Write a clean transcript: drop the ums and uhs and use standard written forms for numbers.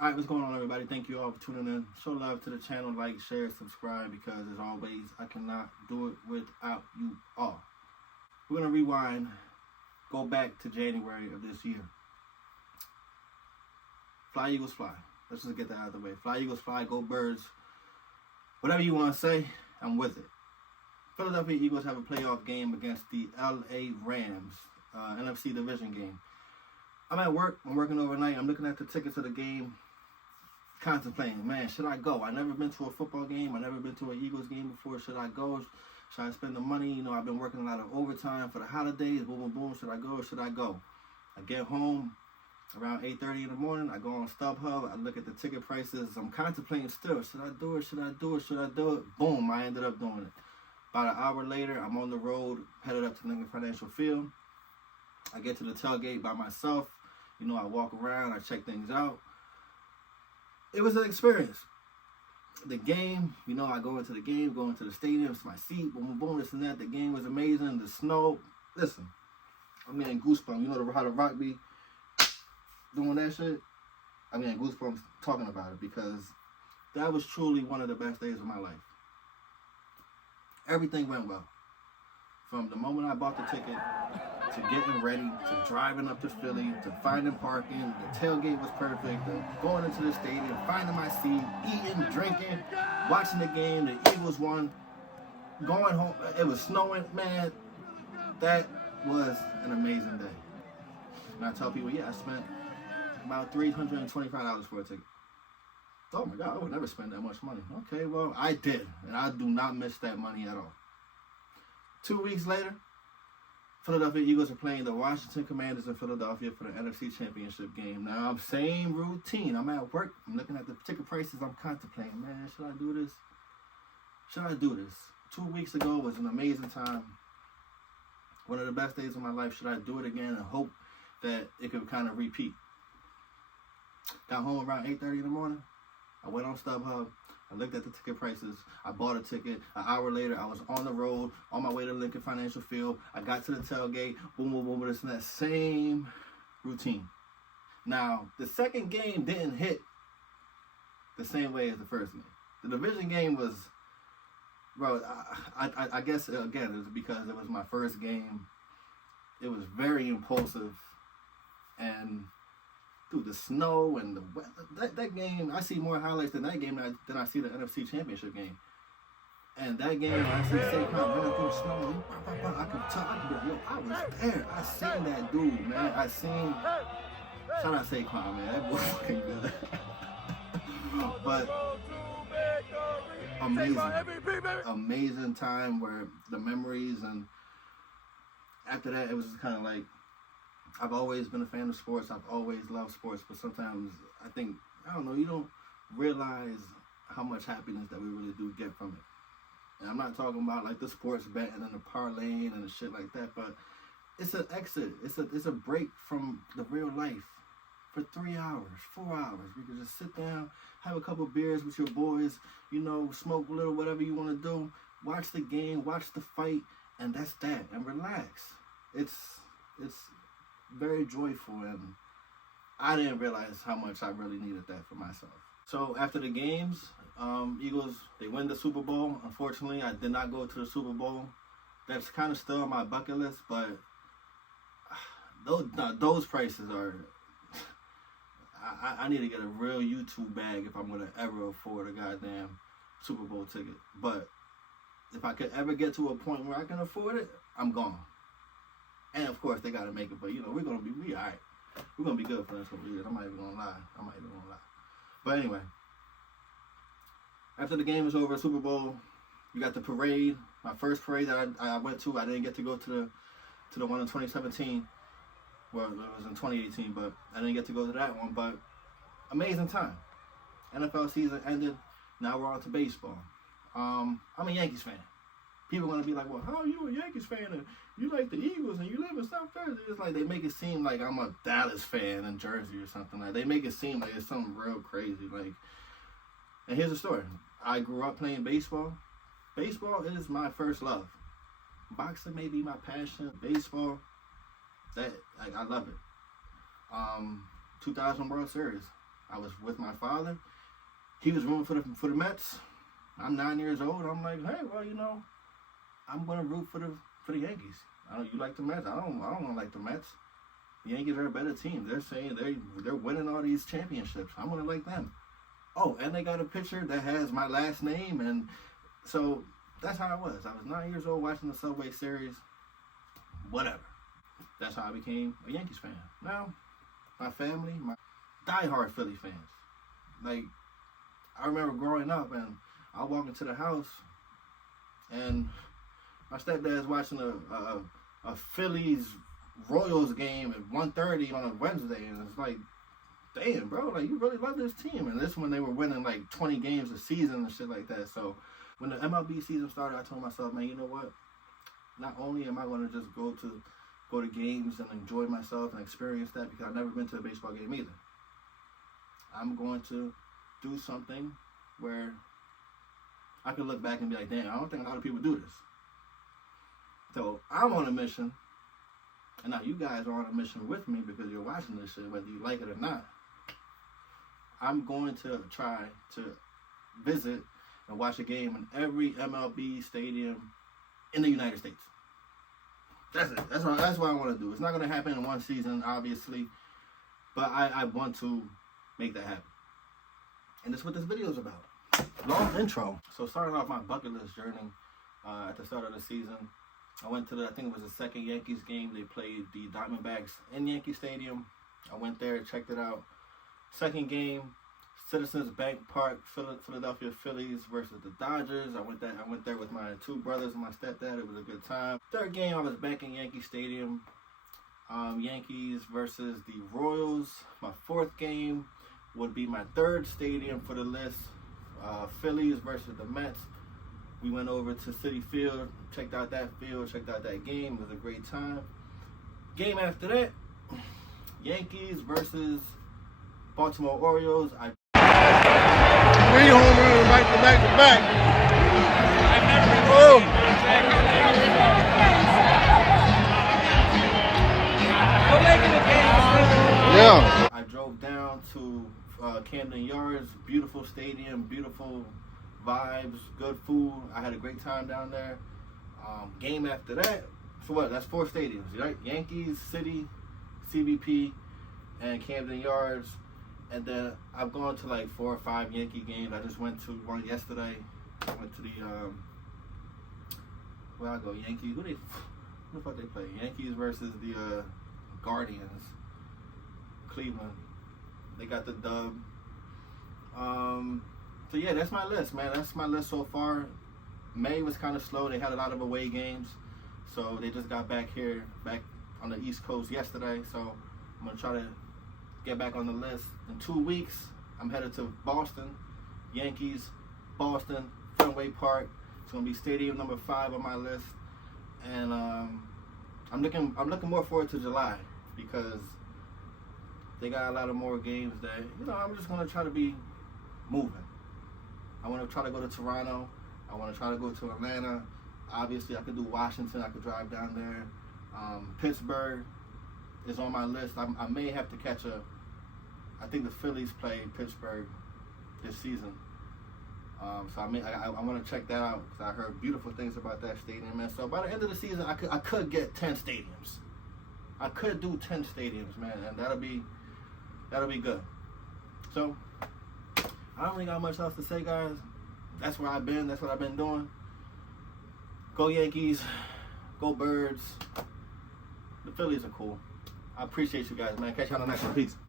Alright, what's going on, everybody? Thank you all for tuning in. Show love to the channel, like, share, subscribe, because as always, I cannot do it without you all. We're going to rewind, go back to January of this year. Fly, Eagles, fly. Let's just get that out of the way. Fly, Eagles, fly, go Birds. Whatever you want to say, I'm with it. Philadelphia Eagles have a playoff game against the LA Rams, NFC division game. I'm at work. I'm working overnight. I'm looking at the tickets of the game, contemplating, man, should I go? I've never been to a football game. I've never been to an Eagles game before. Should I go? Should I spend the money? You know, I've been working a lot of overtime for the holidays. Boom, boom, boom. Should I go or should I go? I get home around 8:30 in the morning. I go on StubHub. I look at the ticket prices. I'm contemplating still. Should I do it? Should I do it? Should I do it? Boom, I ended up doing it. About an hour later, I'm on the road, headed up to Lincoln Financial Field. I get to the tailgate by myself. You know, I walk around. I check things out. It was an experience. The game, you know, I go into the game, go into the stadium, it's my seat, boom, boom, boom, this and that. The game was amazing. The snow, listen, I'm getting goosebumps. You know how the Rock be doing that shit? I'm getting goosebumps talking about it because that was truly one of the best days of my life. Everything went well. From the moment I bought the ticket, to getting ready, to driving up to Philly, to finding parking, the tailgate was perfect, to going into the stadium, finding my seat, eating, drinking, watching the game, the Eagles won, going home, it was snowing, man, that was an amazing day. And I tell people, yeah, I spent about $325 for a ticket. Oh my God, I would never spend that much money. Okay, well, I did, and I do not miss that money at all. 2 weeks later, Philadelphia Eagles are playing the Washington Commanders in Philadelphia for the NFC Championship game. Now, same routine. I'm at work. I'm looking at the ticket prices. I'm contemplating, man, should I do this? Should I do this? 2 weeks ago was an amazing time. One of the best days of my life. Should I do it again and hope that it could kind of repeat? Got home around 8:30 in the morning. I went on StubHub. I looked at the ticket prices. I bought a ticket. An hour later, I was on the road, on my way to Lincoln Financial Field. I got to the tailgate. Boom, boom, boom. It's in that same routine. Now, the second game didn't hit the same way as the first game. The division game was, bro, I guess, again, it was because it was my first game. It was very impulsive. And dude, the snow and the weather, that game, I see more highlights than that game than I see the NFC Championship game. And that game, I see Saquon running through the snow. I could tell, yo, I was there. I seen that dude, man. Shout out Saquon, man. That boy fucking good. But amazing time where the memories, and after that, it was just kind of like, I've always been a fan of sports. I've always loved sports, but sometimes I think, I don't know, you don't realize how much happiness that we really do get from it. And I'm not talking about like the sports betting and the parlaying and the shit like that, but it's an exit. It's a break from the real life for 3 hours, 4 hours. You can just sit down, have a couple beers with your boys, you know, smoke a little, whatever you want to do, watch the game, watch the fight, and that's that, and relax. It's very joyful, and I didn't realize how much I really needed that for myself. So after the games, Eagles, they win the Super Bowl. Unfortunately, I did not go to the Super Bowl. That's kind of still on my bucket list, but those prices are, I need to get a real YouTube bag if I'm going to ever afford a goddamn Super Bowl ticket. But if I could ever get to a point where I can afford it, I'm gone. And of course, they got to make it, but you know, we all right. We're going to be good for the next couple of years. I'm not even going to lie. But anyway, after the game is over, Super Bowl, you got the parade. My first parade that I went to, I didn't get to go to the one in 2017. Well, it was in 2018, but I didn't get to go to that one. But amazing time. NFL season ended. Now we're on to baseball. I'm a Yankees fan. People are going to be like, well, how are you a Yankees fan and you like the Eagles and you live in South Jersey? It's like they make it seem like I'm a Dallas fan in Jersey or something. Like they make it seem like it's something real crazy. Like, and here's the story. I grew up playing baseball. Baseball is my first love. Boxing may be my passion. Baseball, I love it. 2000 World Series. I was with my father. He was rooting for the Mets. I'm 9 years old. I'm like, hey, well, you know, I'm gonna root for the Yankees. You like the Mets? I don't like the Mets. The Yankees are a better team. They're saying they're winning all these championships. I'm gonna like them. Oh, and they got a pitcher that has my last name, and so that's how I was. I was 9 years old watching the Subway Series. Whatever. That's how I became a Yankees fan. Now, my family, my diehard Philly fans. Like, I remember growing up, and I walk into the house, and my stepdad's watching a Phillies Royals game at 1:30 on a Wednesday, and it's like, damn, bro, like, you really love this team. And this when they were winning like 20 games a season and shit like that. So when the MLB season started, I told myself, man, you know what? Not only am I going to just go to games and enjoy myself and experience that, because I've never been to a baseball game either. I'm going to do something where I can look back and be like, damn, I don't think a lot of people do this. So I'm on a mission, and now you guys are on a mission with me because you're watching this shit, whether you like it or not. I'm going to try to visit and watch a game in every MLB stadium in the United States. That's it. That's what I want to do. It's not going to happen in one season, obviously, but I want to make that happen. And that's what this video is about. Long intro. So starting off my bucket list journey at the start of the season, I went to I think it was the second Yankees game. They played the Diamondbacks in Yankee Stadium. I went there, checked it out. Second game, Citizens Bank Park, Philadelphia Phillies versus the Dodgers. I went there with my two brothers and my stepdad. It was a good time. Third game, I was back in Yankee Stadium. Yankees versus the Royals. My fourth game would be my third stadium for the list. Phillies versus the Mets. We went over to Citi Field, checked out that field, checked out that game. It was a great time. Game after that, Yankees versus Baltimore Orioles. 3 home runs back to back to back. Oh. Yeah. I drove down to Camden Yards, beautiful stadium, beautiful vibes, good food. I had a great time down there. Game after that, so what? That's 4 stadiums, right? Yankees, City, CBP, and Camden Yards. And then I've gone to like 4 or 5 Yankee games. I just went to one yesterday. I went to the where I go, Yankees. Who the fuck they play? Yankees versus the Guardians, Cleveland. They got the dub. So yeah, that's my list, man. That's my list so far. May was kind of slow. They had a lot of away games, so they just got back on the East Coast yesterday. So I'm gonna try to get back on the list. In 2 weeks, I'm headed to Boston. Yankees, Boston, Fenway Park. It's gonna be stadium number 5 on my list, and I'm looking more forward to July because they got a lot of more games that, you know, I'm just gonna try to be moving. I want to try to go to Toronto. I want to try to go to Atlanta. Obviously, I could do Washington. I could drive down there. Pittsburgh is on my list. I may have to catch I think the Phillies play Pittsburgh this season. So I want to check that out because I heard beautiful things about that stadium, man. So by the end of the season, I could get 10 stadiums. I could do 10 stadiums, man, and that'll be good. So I don't really got much else to say, guys. That's where I've been. That's what I've been doing. Go Yankees. Go Birds. The Phillies are cool. I appreciate you guys, man. Catch y'all on the next one. Peace.